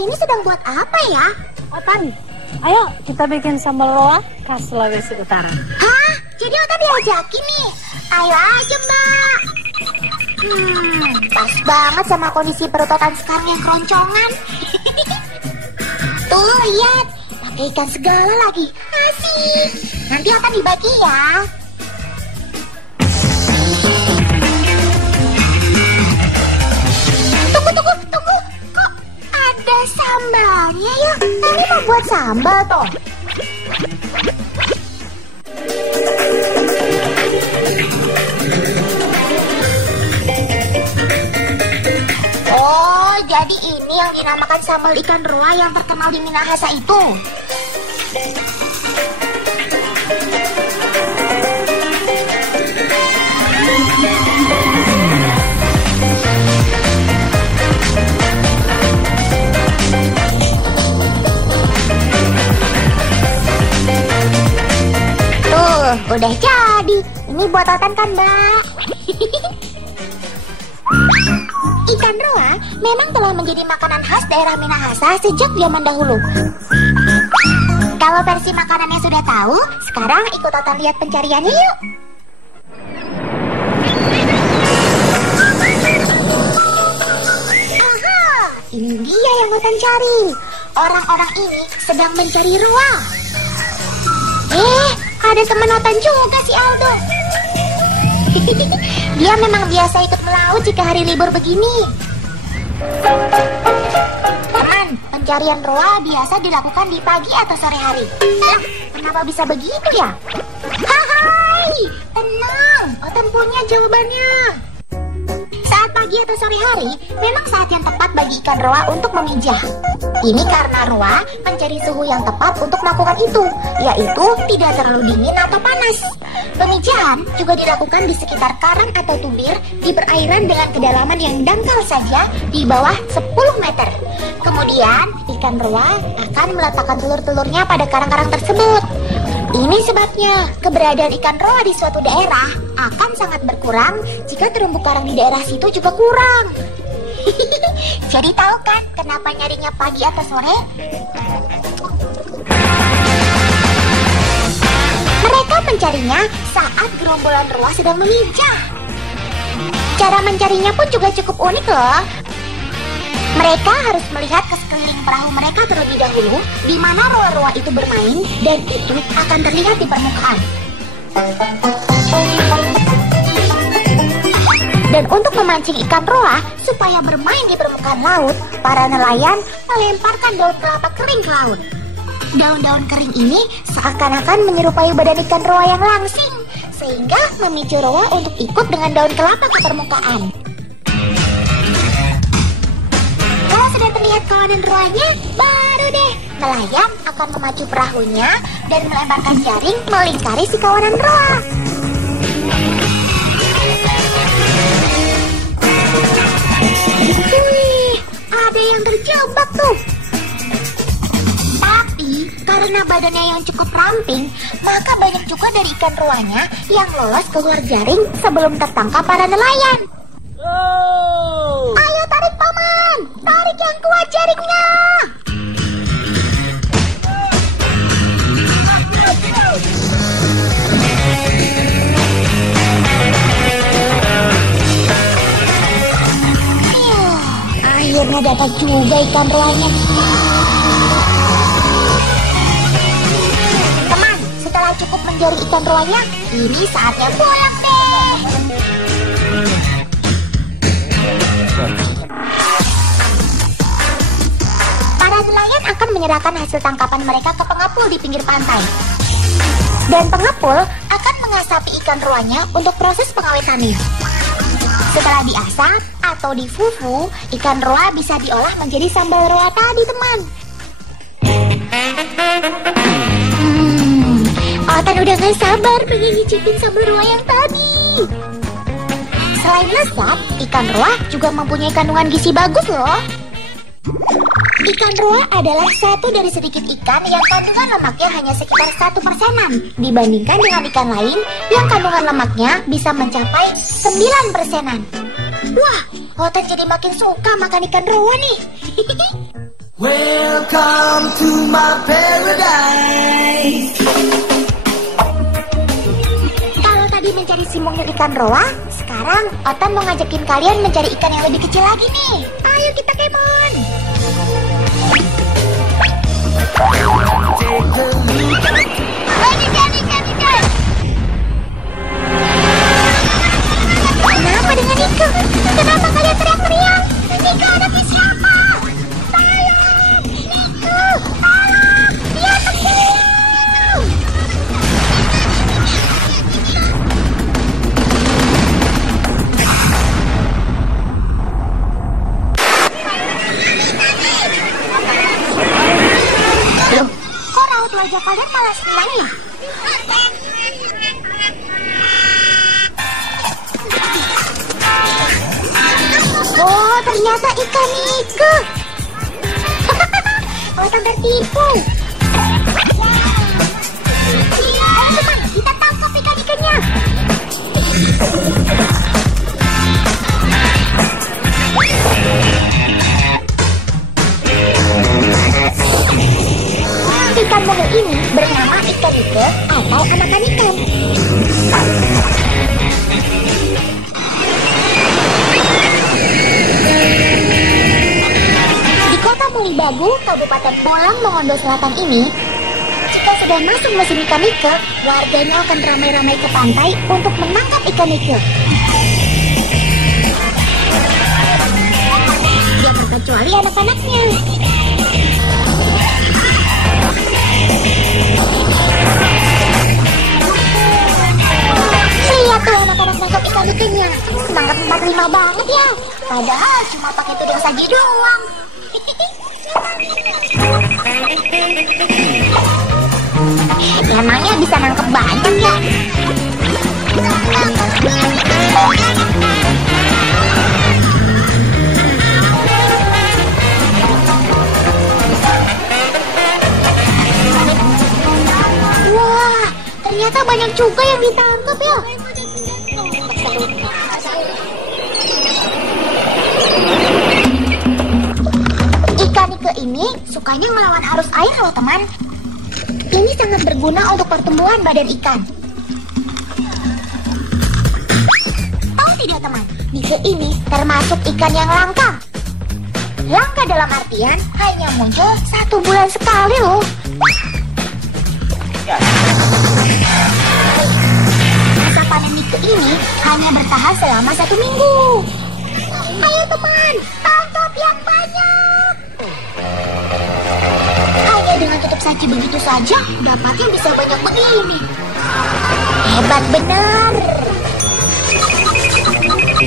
ini sedang buat apa ya? Otan, ayo kita bikin sambal roa khas Sulawesi Utara. Hah? Jadi Otan diajakin nih? Ayo aja Mbak. Pas banget sama kondisi perut Otan sekarang yang keroncongan. Tuh lihat, pakai ikan segala lagi. Asik. Nanti Otan dibagi ya. Tunggu. Kok ada sambalnya ya? Ini mau buat sambal toh. Oh, jadi ini yang dinamakan sambal ikan roa yang terkenal di Minahasa itu. Udah jadi. Ini buat Otan kan, Mbak? Ikan roa memang telah menjadi makanan khas daerah Minahasa sejak zaman dahulu. Kalau versi makanannya sudah tahu, sekarang ikut Otan lihat pencariannya yuk. Aha, ini dia yang Otan cari. Orang-orang ini sedang mencari roa. Ada teman Otan juga si Aldo. Dia memang biasa ikut melaut jika hari libur begini. Teman, pencarian roa biasa dilakukan di pagi atau sore hari. Kenapa bisa begitu ya? Hai, tenang, Otan punya jawabannya. Saat pagi atau sore hari memang saat yang tepat bagi ikan roa untuk memijah. Ini karena roa mencari suhu yang tepat untuk melakukan itu, yaitu tidak terlalu dingin atau panas. Pemijahan juga dilakukan di sekitar karang atau tubir di perairan dengan kedalaman yang dangkal saja di bawah 10 meter. Kemudian ikan roa akan meletakkan telur-telurnya pada karang-karang tersebut. Ini sebabnya keberadaan ikan roa di suatu daerah akan sangat berkurang jika terumbu karang di daerah situ juga kurang. Jadi tahu kan kenapa nyarinya pagi atau sore? Mereka mencarinya saat gerombolan roa sedang memijah. Cara mencarinya pun juga cukup unik loh. Mereka harus melihat ke sekeliling perahu mereka terlebih dahulu, di mana roa-roa itu bermain, dan itu akan terlihat di permukaan. Dan untuk memancing ikan roa supaya bermain di permukaan laut, para nelayan melemparkan daun kelapa kering ke laut. Daun-daun kering ini seakan-akan menyerupai badan ikan roa yang langsing, sehingga memicu roa untuk ikut dengan daun kelapa ke permukaan. Kalau sudah terlihat kawanan roanya, baru deh nelayan akan memacu perahunya dan melemparkan jaring melingkari si kawanan roa. Wih, ada yang terjebak tuh. Tapi karena badannya yang cukup ramping, maka banyak juga dari ikan roanya yang lolos keluar jaring sebelum tertangkap para nelayan. Ayo tarik paman, tarik yang kuat jaringnya. Akhirnya dapat juga ikan roanya. Teman, setelah cukup mencari ikan roanya, ini saatnya pulang deh. Para nelayan akan menyerahkan hasil tangkapan mereka ke pengepul di pinggir pantai. Dan pengepul akan mengasapi ikan roanya untuk proses pengawetannya. Setelah diasap atau difufu, ikan roa bisa diolah menjadi sambal roa tadi, teman. Otan udah gak sabar pengen nyicipin sambal roa yang tadi. Selain lezat, ikan roa juga mempunyai kandungan gizi bagus loh. Ikan roa adalah satu dari sedikit ikan yang kandungan lemaknya hanya sekitar 1% dibandingkan dengan ikan lain yang kandungan lemaknya bisa mencapai 9%. Wah, Otan jadi makin suka makan ikan roa nih. Welcome to my paradise. Kalau tadi mencari si mungil ikan roa, sekarang Otan mau ngajakin kalian mencari ikan yang lebih kecil lagi nih. Ayo kita kemon. Kenapa dengan Nike? Kenapa kalian teriak-teriak? Nike anaknya siapa? Tolong! Nike! Tolong! Dia kecil! Loh, kok raut wajah kalian malah senang ya? Oh, ternyata ikan Nike. Otan tertipu. Ayo teman, kita tangkap ikan-ikannya. Ikan mungil ini bernama ikan Nike atau anakan ikan. Di kota Mulibagu, Kabupaten Bolang, Mongondo Selatan ini, jika sudah masuk musim ikan Nike, warganya akan ramai-ramai ke pantai untuk menangkap ikan Nike. Jangan kecuali anak-anaknya. Lihat tuh anak-anak nangkap ikan Nike-nya. Semangat 45 banget ya. Padahal cuma pakai tudung saji doang. Emangnya bisa nangkep banyak ya? Wah, ternyata banyak juga yang ditangkap ya. Ikan Nike ini sukanya melawan arus air loh teman. Ini sangat berguna untuk pertumbuhan badan ikan. Tahu tidak teman, Nike ini termasuk ikan yang langka. Langka dalam artian hanya muncul 1 bulan sekali loh. Masa panen Nike ini hanya bertahan selama 1 minggu. Ayo teman, tangkap yang banyak. Hanya dengan tutup saji begitu saja, dapatnya bisa banyak begini. Hebat benar.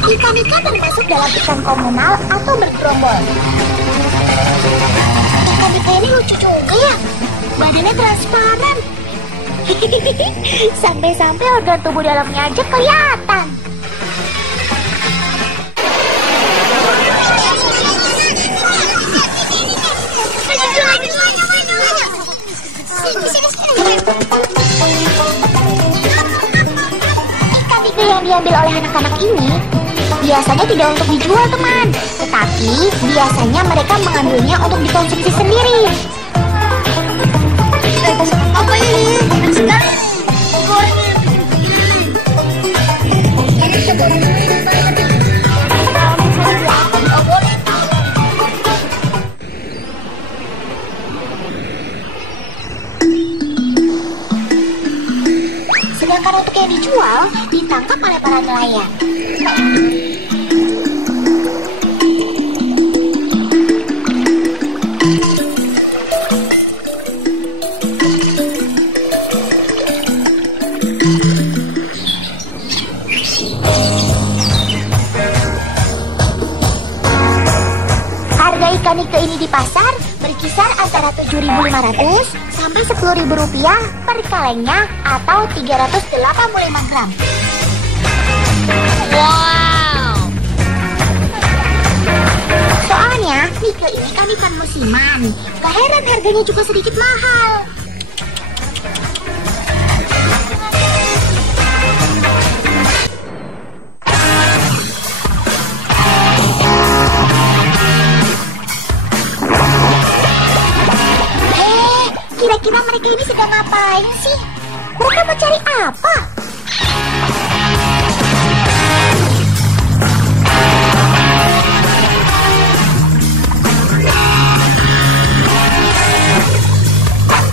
Ikan-ikan termasuk dalam ikan komunal atau bergerombol. Ikan-ikan ini lucu juga ya. Badannya transparan. Sampai-sampai organ tubuh dalamnya aja kelihatan. Ikan Nike yang diambil oleh anak-anak ini biasanya tidak untuk dijual teman, tetapi biasanya mereka mengambilnya untuk dikonsumsi sendiri. Apa ini? Sedangkan untuk yang dijual ditangkap oleh para nelayan. Harga ikan Nike ini di pasar berkisar antara 7.500 sampai 10.000 rupiah per kalengnya atau 385 gram. Wow! Soalnya Nike ini kan ikan musiman, gak heran harganya juga sedikit mahal. Kira-kira mereka ini sedang ngapain sih? Mereka mau cari apa?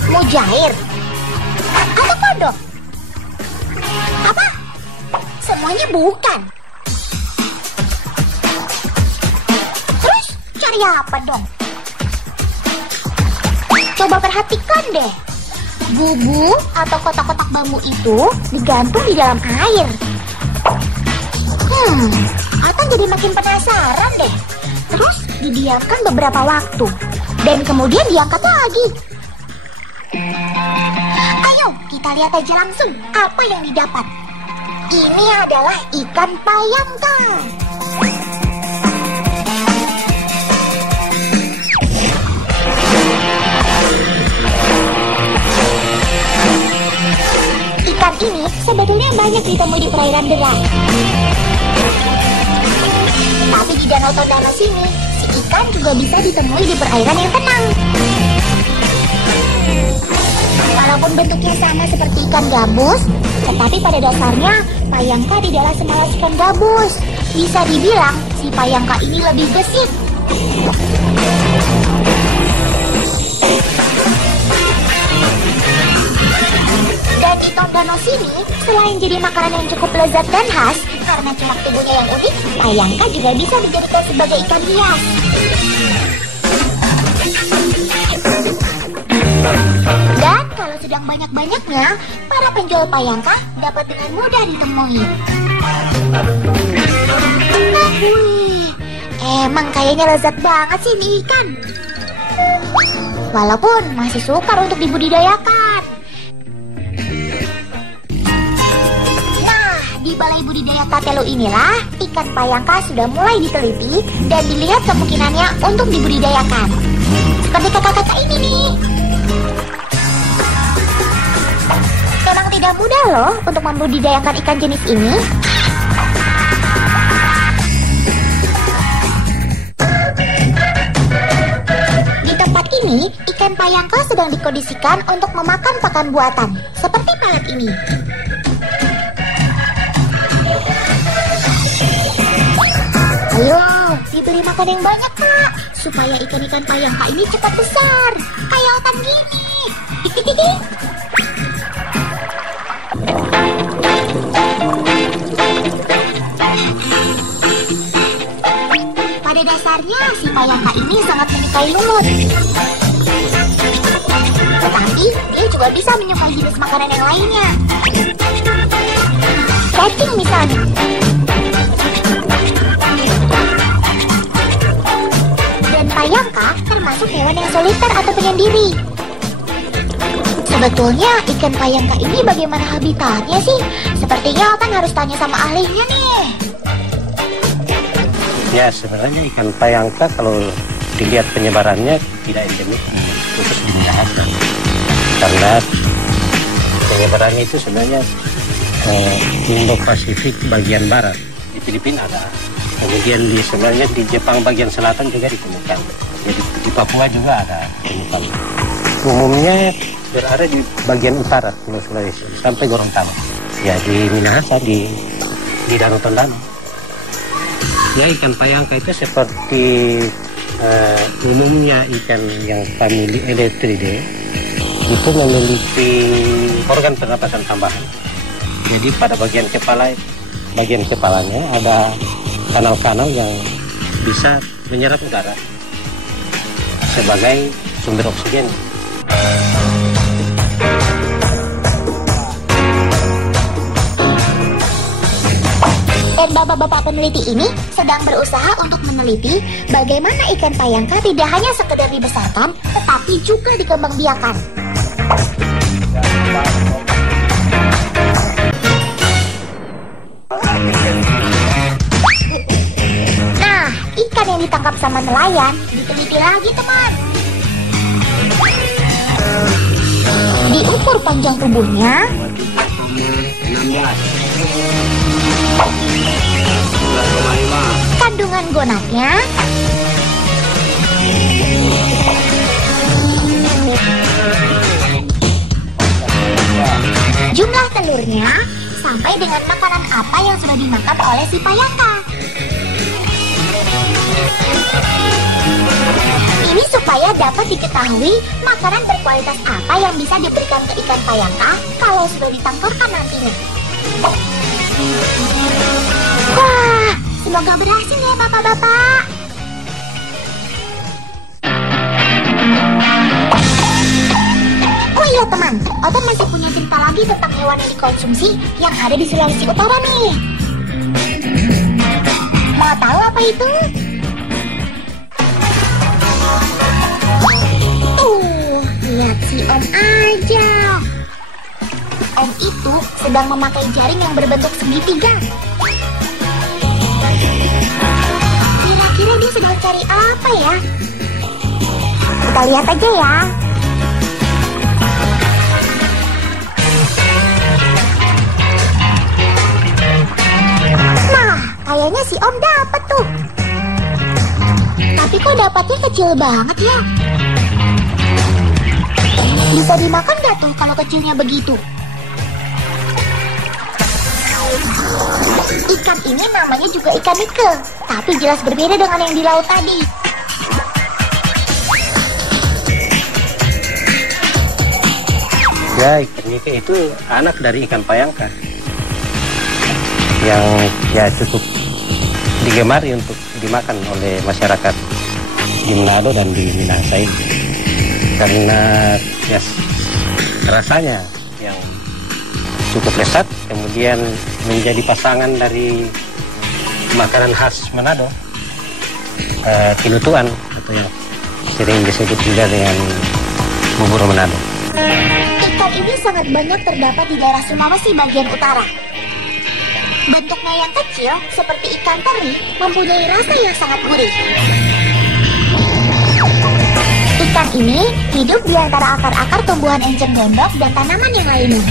Mujair? Atau kodok? Apa? Semuanya bukan. Terus cari apa dong? Coba perhatikan deh. Bubu atau kotak-kotak bambu itu digantung di dalam air. Atan jadi makin penasaran deh. Terus didiamkan beberapa waktu. Dan kemudian diangkat lagi. Ayo kita lihat aja langsung apa yang didapat. Ini adalah ikan payangka. Ikan ini sebetulnya banyak ditemui di perairan derai. Tapi di Danau Tondano sini, si ikan juga bisa ditemui di perairan yang tenang. Walaupun bentuknya sama seperti ikan gabus, tetapi pada dasarnya payangka tidaklah semalas ikan gabus. Bisa dibilang si payangka ini lebih gesit. Dan di Tondano sini, selain jadi makanan yang cukup lezat dan khas, karena corak tubuhnya yang unik, payangka juga bisa dijadikan sebagai ikan hias. Dan kalau sedang banyak-banyaknya, para penjual payangka dapat dengan mudah ditemui. Wih, emang kayaknya lezat banget sih ini ikan. Walaupun masih sukar untuk dibudidayakan. Nah, di Balai Budidaya Tatelu inilah ikan payangka sudah mulai diteliti dan dilihat kemungkinannya untuk dibudidayakan. Seperti kakak-kakak ini nih. Memang tidak mudah loh untuk membudidayakan ikan jenis ini. Di tempat ini, ikan payangka sedang dikondisikan untuk memakan pakan buatan, seperti pelet ini. Ayo, dibeli makan yang banyak, Kak, supaya ikan-ikan payangka ini cepat besar, kayak otan gini. Pada dasarnya, si payangka ini sangat menyukai lumut. Tetapi, dia juga bisa menyukai jenis makanan yang lainnya. Cacing misalnya. Dan payangka termasuk hewan yang soliter atau penyendiri. Sebetulnya ikan payangka ini bagaimana habitatnya sih? Sepertinya kan harus tanya sama ahlinya nih. Ya, sebenarnya ikan payangka kalau dilihat penyebarannya tidak endemik khusus di Minahasa. Karena penyebarannya itu sebenarnya Indo-Pasifik bagian barat. Di Filipina ada. Kemudian sebenarnya di Jepang bagian selatan juga ditemukan. Jadi di Papua juga ada ditemukan. Umumnya berada di bagian utara Pulau Sulawesi sampai Gorontalo. Ya, di Minahasa di Danau Tondano. Ya, ikan payangka itu seperti umumnya ikan yang famili Electridae itu memiliki organ pernapasan tambahan. Jadi pada bagian kepalanya ada kanal-kanal yang bisa menyerap udara sebagai sumber oksigen. Dan bapak-bapak peneliti ini sedang berusaha untuk meneliti bagaimana ikan payangka tidak hanya sekedar dibesarkan, tetapi juga dikembangbiakan. Nah, ikan yang ditangkap sama nelayan diteliti lagi, teman. Diukur panjang tubuhnya, kandungan gonadnya, Jumlah telurnya sampai dengan makanan apa yang sudah dimakan oleh si payangka. Ini supaya dapat diketahui makanan berkualitas apa yang bisa diberikan ke ikan payangka kalau sudah ditangkarkan nantinya. Wah, semoga berhasil ya bapak-bapak. Oh iya teman, Otan masih punya cerita lagi tentang hewan yang dikonsumsi yang ada di Sulawesi Utara nih. Mau tahu apa itu? Lihat si Om aja. Om itu sedang memakai jaring yang berbentuk segitiga. Kira-kira dia sedang cari apa ya? Kita lihat aja ya. Nah, kayaknya si Om dapat tuh. Tapi kok dapatnya kecil banget ya? Bisa dimakan gak tuh kalau kecilnya begitu? Ikan ini namanya juga ikan nikel, tapi jelas berbeda dengan yang di laut tadi. Ya, ikan nikel itu anak dari ikan payangka yang ya cukup digemari untuk dimakan oleh masyarakat di Manado dan di Minahasa ini. Karena ya, rasanya yang cukup lezat, kemudian menjadi pasangan dari makanan khas Manado, tinutuan atau yang sering disebut juga dengan bubur Manado. Ikan ini sangat banyak terdapat di daerah Sulawesi bagian utara. Bentuknya yang kecil seperti ikan teri mempunyai rasa yang sangat gurih. Ikan ini hidup di antara akar-akar tumbuhan enceng gondok dan tanaman yang lainnya.